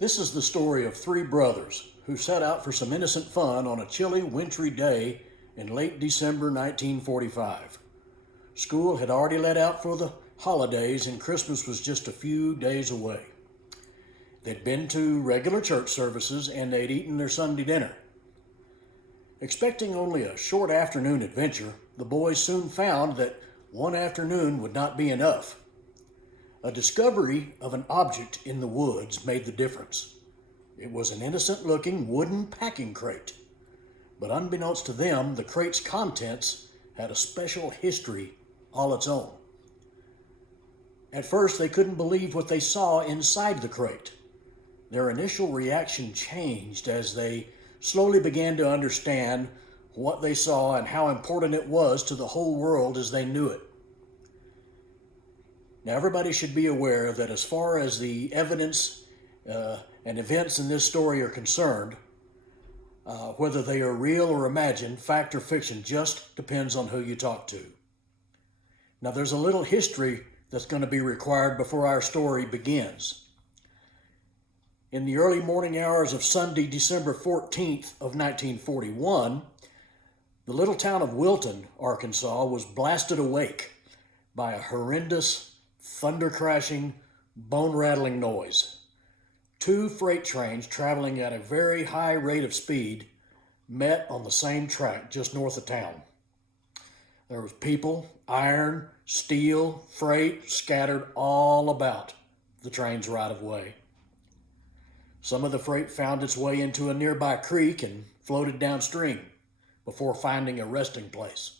This is the story of three brothers who set out for some innocent fun on a chilly, wintry day in late December 1945. School had already let out for the holidays and Christmas was just a few days away. They'd been to regular church services and they'd eaten their Sunday dinner. Expecting only a short afternoon adventure, the boys soon found that one afternoon would not be enough. A discovery of an object in the woods made the difference. It was an innocent-looking wooden packing crate. But unbeknownst to them, the crate's contents had a special history all its own. At first, they couldn't believe what they saw inside the crate. Their initial reaction changed as they slowly began to understand what they saw and how important it was to the whole world as they knew it. Now, everybody should be aware that as far as the evidence and events in this story are concerned, whether they are real or imagined, fact or fiction, just depends on who you talk to. Now, there's a little history that's going to be required before our story begins. In the early morning hours of Sunday, December 14th of 1941, the little town of Wilton, Arkansas, was blasted awake by a horrendous, thunder-crashing, bone-rattling noise. Two freight trains traveling at a very high rate of speed met on the same track just north of town. There was people, iron, steel, freight scattered all about the train's right-of-way. Some of the freight found its way into a nearby creek and floated downstream before finding a resting place.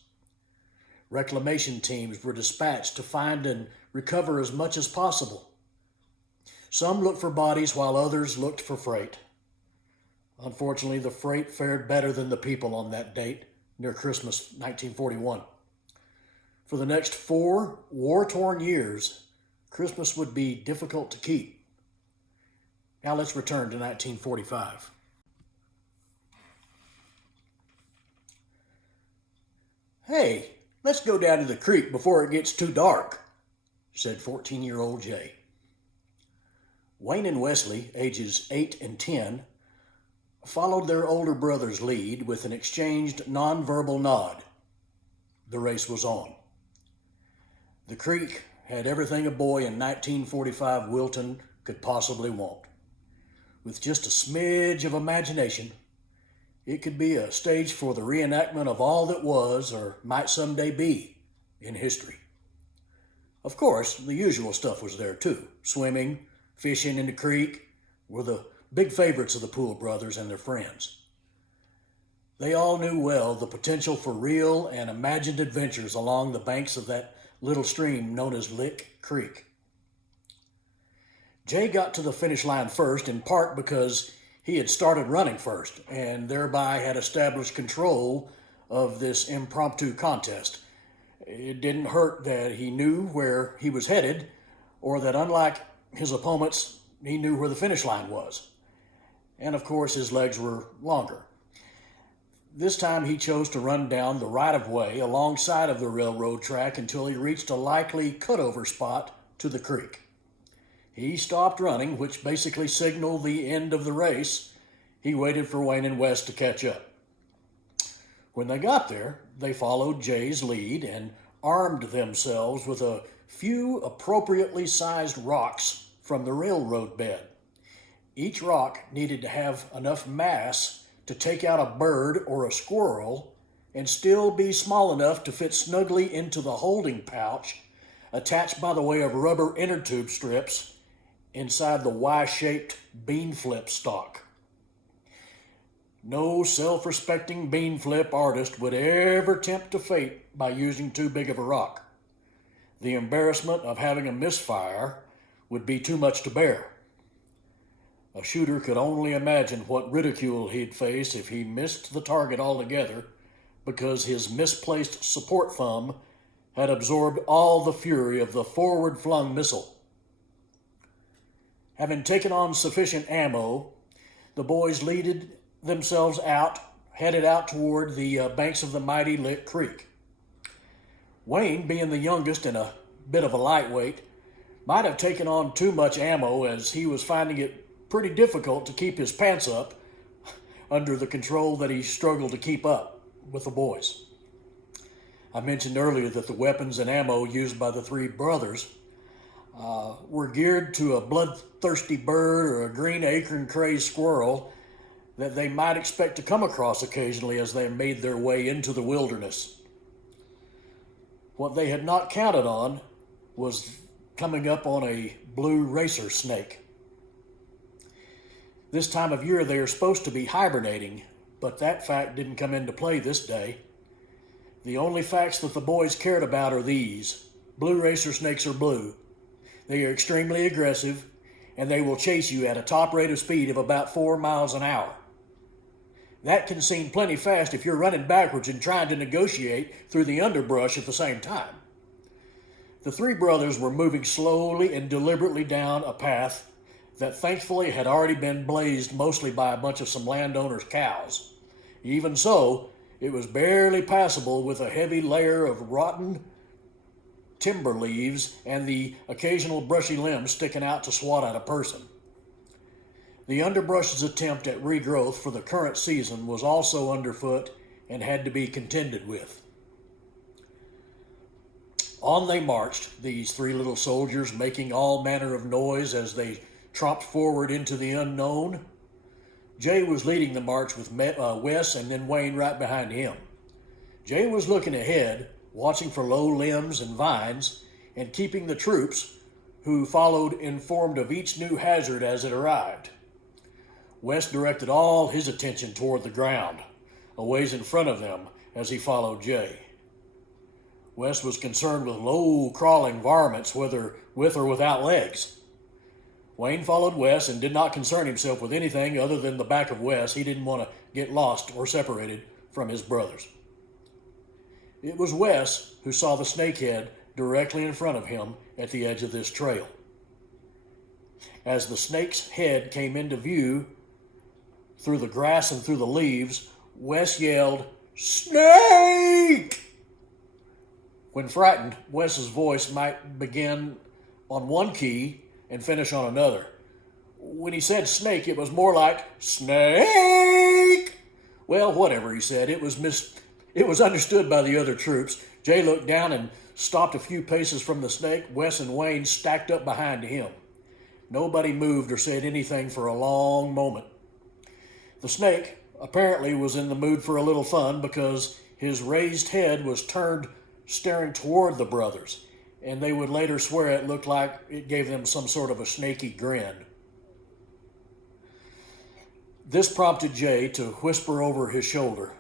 Reclamation teams were dispatched to find and recover as much as possible. Some looked for bodies while others looked for freight. Unfortunately, the freight fared better than the people on that date near Christmas 1941. For the next 4 war-torn years, Christmas would be difficult to keep. Now let's return to 1945. "Hey, let's go down to the creek before it gets too dark," said 14-year-old Jay. Wayne and Wesley, ages 8 and 10, followed their older brother's lead with an exchanged nonverbal nod. The race was on. The creek had everything a boy in 1945 Wilton could possibly want. With just a smidge of imagination, it could be a stage for the reenactment of all that was or might someday be in history. Of course, the usual stuff was there too. Swimming, fishing in the creek were the big favorites of the Poole brothers and their friends. They all knew well the potential for real and imagined adventures along the banks of that little stream known as Lick Creek. Jay got to the finish line first, in part because he had started running first and thereby had established control of this impromptu contest. It didn't hurt that he knew where he was headed, or that unlike his opponents, he knew where the finish line was. And of course, his legs were longer. This time he chose to run down the right-of-way alongside of the railroad track until he reached a likely cutover spot to the creek. He stopped running, which basically signaled the end of the race. He waited for Wayne and Wes to catch up. When they got there, they followed Jay's lead and armed themselves with a few appropriately sized rocks from the railroad bed. Each rock needed to have enough mass to take out a bird or a squirrel and still be small enough to fit snugly into the holding pouch attached by the way of rubber inner tube strips inside the Y-shaped bean flip stock. No self-respecting bean flip artist would ever tempt to fate by using too big of a rock. The embarrassment of having a misfire would be too much to bear. A shooter could only imagine what ridicule he'd face if he missed the target altogether because his misplaced support thumb had absorbed all the fury of the forward-flung missile. Having taken on sufficient ammo, the boys leaded themselves headed out toward the banks of the mighty Lick Creek. Wayne, being the youngest and a bit of a lightweight, might have taken on too much ammo as he was finding it pretty difficult to keep his pants up under the control that he struggled to keep up with the boys. I mentioned earlier that the weapons and ammo used by the three brothers were geared to a bloodthirsty bird or a green acorn-crazed squirrel that they might expect to come across occasionally as they made their way into the wilderness. What they had not counted on was coming up on a blue racer snake. This time of year they are supposed to be hibernating, but that fact didn't come into play this day. The only facts that the boys cared about are these. Blue racer snakes are blue. They are extremely aggressive, and they will chase you at a top rate of speed of about 4 miles an hour. That can seem plenty fast if you're running backwards and trying to negotiate through the underbrush at the same time. The three brothers were moving slowly and deliberately down a path that thankfully had already been blazed mostly by a bunch of some landowners' cows. Even so, it was barely passable with a heavy layer of rotten timber leaves and the occasional brushy limbs sticking out to swat at a person. The underbrush's attempt at regrowth for the current season was also underfoot and had to be contended with. On they marched, these three little soldiers, making all manner of noise as they tromped forward into the unknown. Jay was leading the march with Wes and then Wayne right behind him. Jay was looking ahead, watching for low limbs and vines, and keeping the troops, who followed, informed of each new hazard as it arrived. Wes directed all his attention toward the ground, a ways in front of them as he followed Jay. Wes was concerned with low crawling varmints, whether with or without legs. Wayne followed Wes and did not concern himself with anything other than the back of Wes. He didn't want to get lost or separated from his brothers. It was Wes who saw the snakehead directly in front of him at the edge of this trail. As the snake's head came into view through the grass and through the leaves, Wes yelled, "Snake!" When frightened, Wes's voice might begin on one key and finish on another. When he said snake, it was more like snake. Well, whatever he said, it was understood by the other troops. Jay looked down and stopped a few paces from the snake. Wes and Wayne stacked up behind him. Nobody moved or said anything for a long moment. The snake apparently was in the mood for a little fun because his raised head was turned staring toward the brothers, and they would later swear it looked like it gave them some sort of a snaky grin. This prompted Jay to whisper over his shoulder,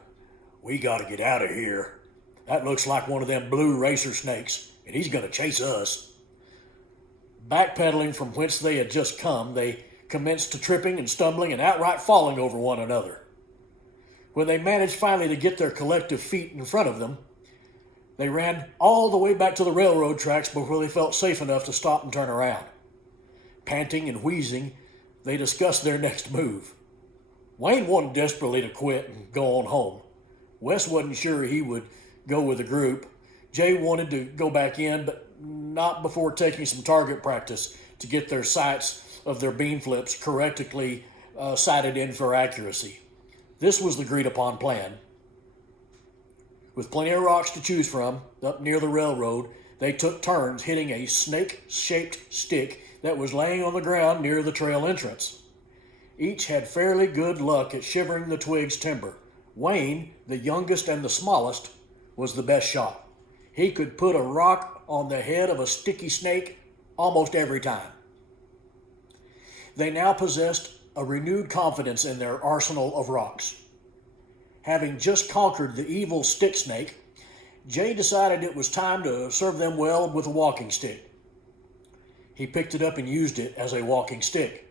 "We gotta get out of here. That looks like one of them blue racer snakes, and he's gonna chase us." Backpedaling from whence they had just come, they commenced to tripping and stumbling and outright falling over one another. When they managed finally to get their collective feet in front of them, they ran all the way back to the railroad tracks before they felt safe enough to stop and turn around. Panting and wheezing, they discussed their next move. Wayne wanted desperately to quit and go on home. Wes wasn't sure he would go with the group. Jay wanted to go back in, but not before taking some target practice to get their sights of their bean flips correctly sighted in for accuracy. This was the agreed upon plan. With plenty of rocks to choose from, up near the railroad, they took turns hitting a snake-shaped stick that was laying on the ground near the trail entrance. Each had fairly good luck at shivering the twig's timber. Wayne, the youngest and the smallest, was the best shot. He could put a rock on the head of a sticky snake almost every time. They now possessed a renewed confidence in their arsenal of rocks. Having just conquered the evil stick snake, Jay decided it was time to serve them well with a walking stick. He picked it up and used it as a walking stick.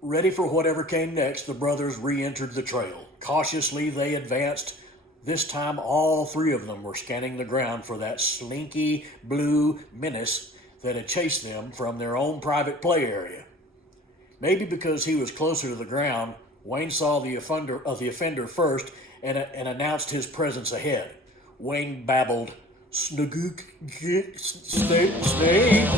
Ready for whatever came next, the brothers re-entered the trail. Cautiously they advanced. This time all three of them were scanning the ground for that slinky blue menace that had chased them from their own private play area. Maybe because he was closer to the ground, Wayne saw the offender first and announced his presence ahead. Wayne babbled, "Snagook, snake."